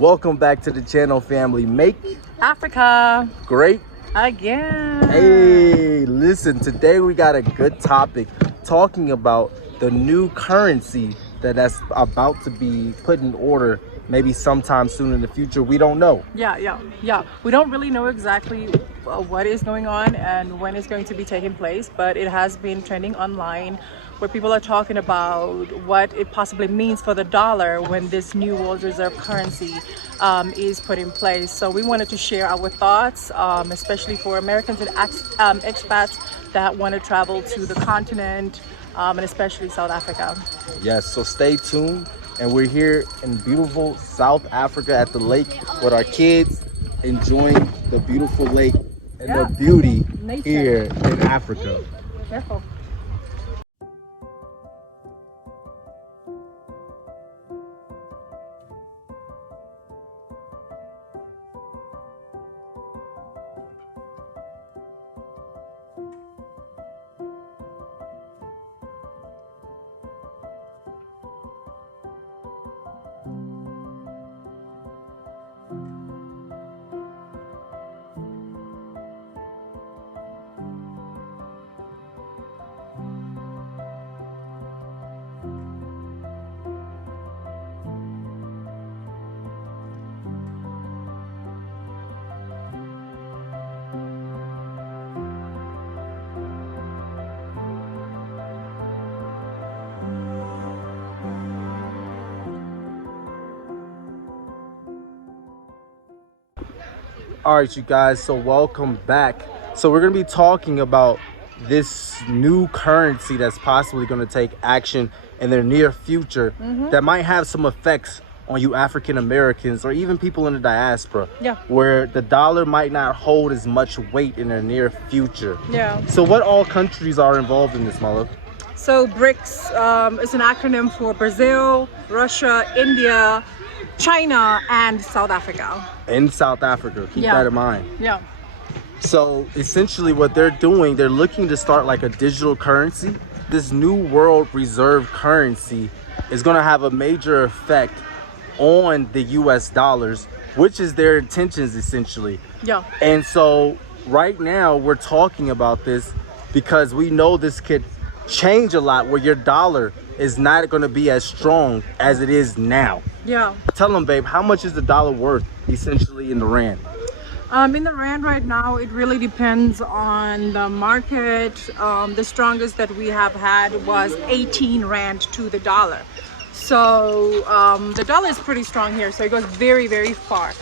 Welcome back to the channel, family. Make Africa great again. Hey, listen, today we got a good topic talking about the new currency that's about to be put in order maybe sometime soon in the future. We don't know. Yeah. We don't really know exactly what is going on and when it's going to be taking place, but it has been trending online where people are talking about what it possibly means for the dollar when this new world reserve currency is put in place. So we wanted to share our thoughts, especially for Americans and expats that want to travel to the continent, and especially South Africa. Yes, so stay tuned. And we're here in beautiful South Africa at the lake with our kids, enjoying the beautiful lake and the beauty here in Africa. Careful. All right, you guys, so welcome back. So we're going to be talking about this new currency that's possibly going to take action in the near future that might have some effects on you African Americans or even people in the diaspora, where the dollar might not hold as much weight in the near future. So what all countries are involved in this, my love? So BRICS is an acronym for Brazil, Russia, India, China, and South Africa. In South Africa, keep that in mind. So essentially what they're doing, they're looking to start like a digital currency. This new world reserve currency is going to have a major effect on the US dollars, which is their intentions essentially. And so right now we're talking about this because we know this could change a lot, where your dollar is not going to be as strong as it is now. Tell them, babe, how much is the dollar worth essentially in the rand? In the rand right now, it really depends on the market. The strongest that we have had was 18 rand to the dollar. So the dollar is pretty strong here, so it goes very, very far.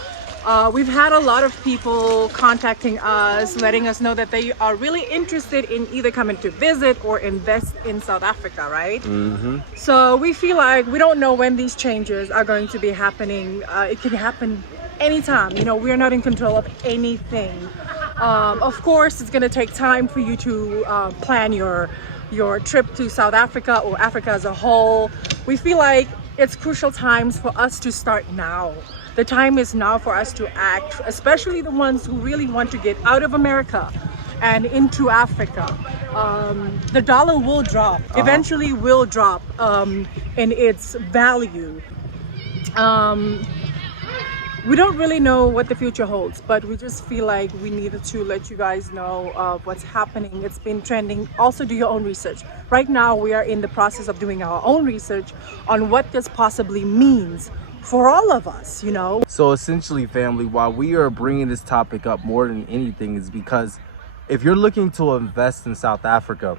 We've had a lot of people contacting us, letting us know that they are really interested in either coming to visit or invest in South Africa, right? So we feel like we don't know when these changes are going to be happening. It can happen anytime. You know, we're not in control of anything. Of course, it's going to take time for you to plan your trip to South Africa or Africa as a whole. We feel like it's crucial times for us to start now. The time is now for us to act, especially the ones who really want to get out of America and into Africa. The dollar will drop, eventually will drop in its value. We don't really know what the future holds, but we just feel like we needed to let you guys know of what's happening. It's been trending. Also do your own research. Right now we are in the process of doing our own research on what this possibly means for all of us, you know. So essentially, family, why we are bringing this topic up more than anything is because if you're looking to invest in South Africa,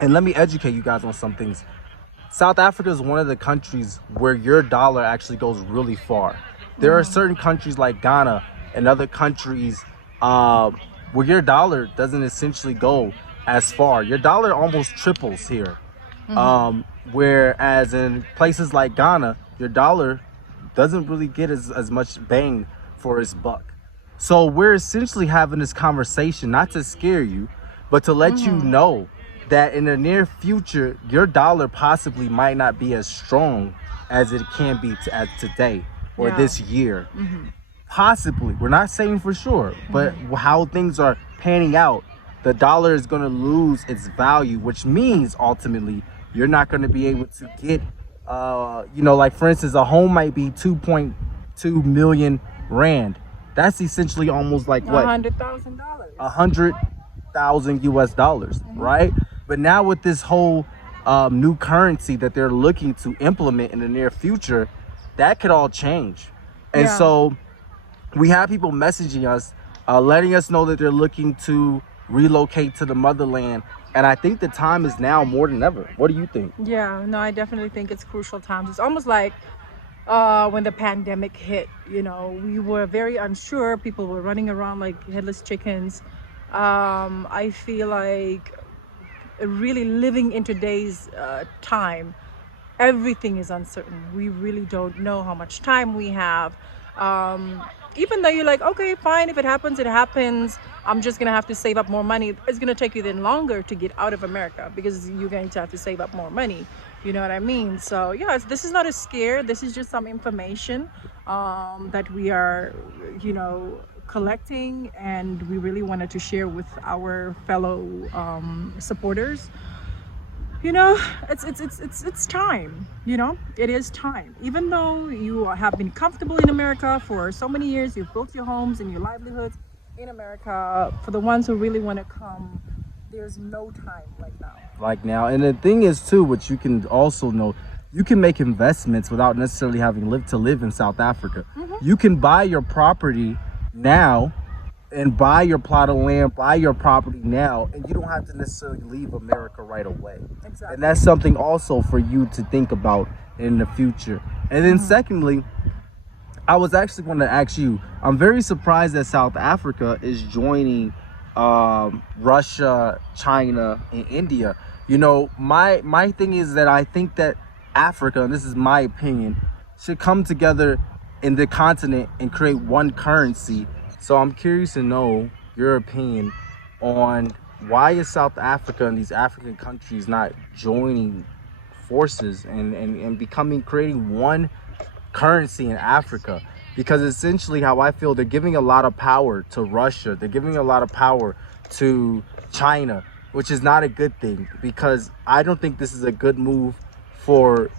and let me educate you guys on some things. South Africa is one of the countries where your dollar actually goes really far. There are certain countries like Ghana and other countries where your dollar doesn't essentially go as far. Your dollar almost triples here. Whereas in places like Ghana, your dollar doesn't really get as much bang for its buck. So we're essentially having this conversation not to scare you, but to let you know that in the near future, your dollar possibly might not be as strong as it can be as today or this year. Possibly, we're not saying for sure, but how things are panning out, the dollar is going to lose its value, which means ultimately you're not going to be able to get you know, like for instance, a home might be 2 million rand. That's essentially almost like what? $100,000. 100,000 US dollars, right? But now with this whole new currency that they're looking to implement in the near future, that could all change. And so we have people messaging us, letting us know that they're looking to relocate to the motherland. And I think the time is now more than ever. What do you think? Yeah, no, I definitely think it's crucial times. It's almost like when the pandemic hit, you know, we were very unsure. People were running around like headless chickens. I feel like really living in today's time, everything is uncertain. We really don't know how much time we have. Even though you're like, okay, fine, if it happens, it happens. I'm just gonna have to save up more money. It's gonna take you then longer to get out of America because you're going to have to save up more money. You know what I mean? So yeah, this is not a scare. This is just some information that we are, you know, collecting, and we really wanted to share with our fellow supporters. You know, it's time. You know, it is time. Even though you have been comfortable in America for so many years, you've built your homes and your livelihoods in America. For the ones who really want to come, there's no time like now. And the thing is too, what you can also know, you can make investments without necessarily having to live in South Africa. You can buy your property now and buy your plot of land, buy your property now, and you don't have to necessarily leave America right away. Exactly. And that's something also for you to think about in the future. And then secondly, I was actually going to ask you, I'm very surprised that South Africa is joining Russia, China, and India. You know, my thing is that I think that Africa, and this is my opinion, should come together in the continent and create one currency. So I'm curious to know your opinion on why is South Africa and these African countries not joining forces and creating one currency in Africa? Because essentially how I feel, they're giving a lot of power to Russia. They're giving a lot of power to China, which is not a good thing, because I don't think this is a good move for,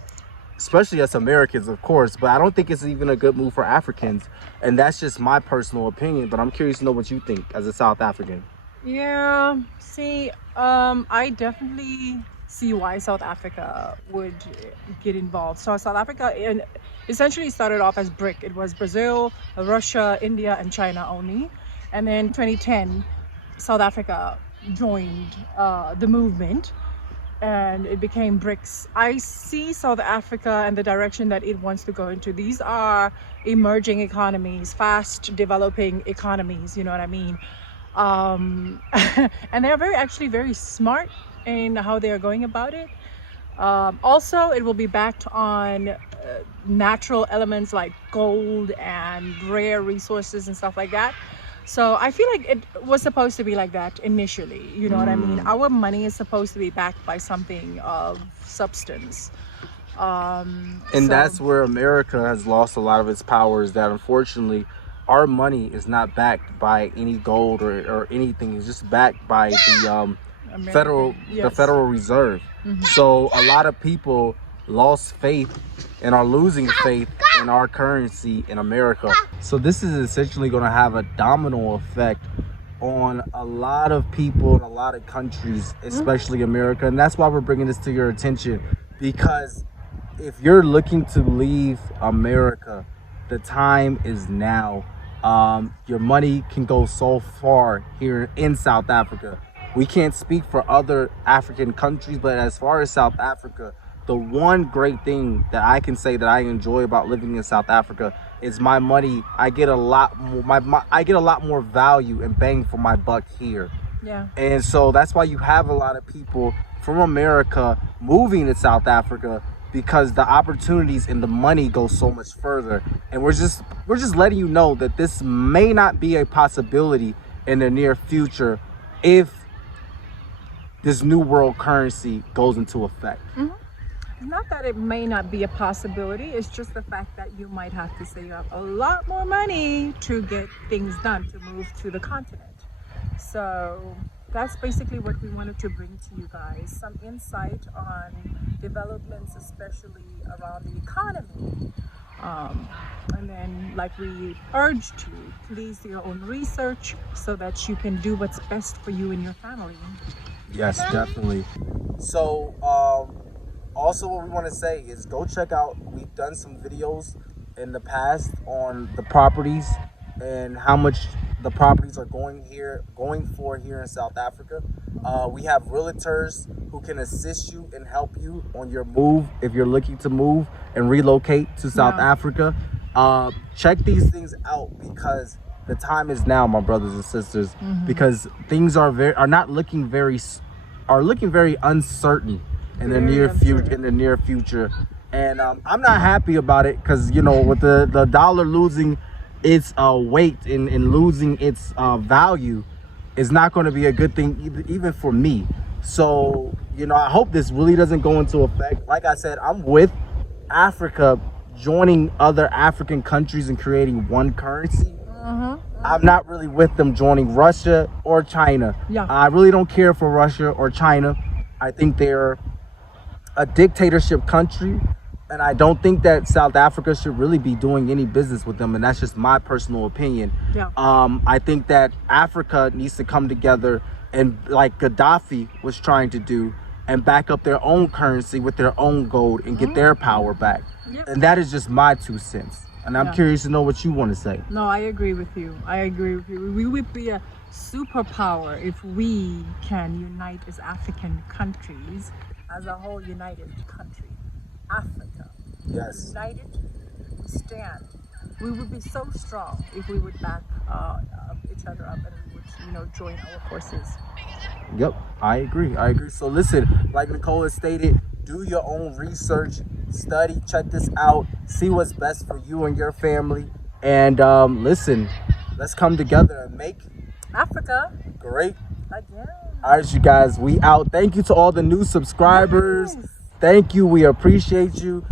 especially us Americans, of course, but I don't think it's even a good move for Africans. And that's just my personal opinion, but I'm curious to know what you think as a South African. Yeah, see, I definitely see why South Africa would get involved. So South Africa essentially started off as BRIC. It was Brazil, Russia, India, and China only. And then 2010, South Africa joined the movement, and it became BRICS. I see South Africa and the direction that it wants to go into. These are emerging economies, fast developing economies, you know what I mean? And they're actually very smart in how they are going about it. Also, it will be backed on natural elements like gold and rare resources and stuff like that. So I feel like it was supposed to be like that initially, you know what I mean? Our money is supposed to be backed by something of substance. That's where America has lost a lot of its power, is that unfortunately our money is not backed by any gold or anything. It's just backed by the Federal Reserve. So a lot of people lost faith and are losing faith in our currency in America. So this is essentially going to have a domino effect on a lot of people in a lot of countries, especially America. And that's why we're bringing this to your attention, because if you're looking to leave America, the time is now. Your money can go so far here in South Africa. We can't speak for other African countries, but as far as South Africa, the one great thing that I can say that I enjoy about living in South Africa is my money. I get a lot more, I get a lot more value and bang for my buck here. Yeah. And so that's why you have a lot of people from America moving to South Africa, because the opportunities and the money go so much further. And we're just letting you know that this may not be a possibility in the near future if this new world currency goes into effect. Not that it may not be a possibility, it's just the fact that you might have to save up a lot more money to get things done, to move to the continent. So that's basically what we wanted to bring to you guys, some insight on developments, especially around the economy And then, like we urge to, please do your own research so that you can do what's best for you and your family. Yes, definitely. So also what we want to say is go check out, we've done some videos in the past on the properties and how much the properties are going for here in South Africa. We have realtors who can assist you and help you on your move if you're looking to move and relocate to South Africa. Check these things out because the time is now, my brothers and sisters, because things are looking very uncertain in the near future. And I'm not happy about it because, you know, with the dollar losing its weight and losing its value is not going to be a good thing even for me. So, you know, I hope this really doesn't go into effect. Like I said, I'm with Africa joining other African countries and creating one currency. I'm not really with them joining Russia or China. I really don't care for Russia or China. I think they're a dictatorship country, and I don't think that South Africa should really be doing any business with them, and that's just my personal opinion. I think that Africa needs to come together and, like Gaddafi was trying to do, and back up their own currency with their own gold and get their power back. And that is just my 2 cents. And I'm curious to know what you want to say. No, I agree with you. We would be a superpower if we can unite as African countries, as a whole united country. Africa. Yes. United, stand. We would be so strong if we would back each other up and we would, you know, join our forces. Yep, I agree. So listen, like Nicole has stated, do your own research, study, check this out, see what's best for you and your family, and listen, let's come together and make Africa great again. All right, you guys, we out. Thank you to all the new subscribers. Thank you. We appreciate you.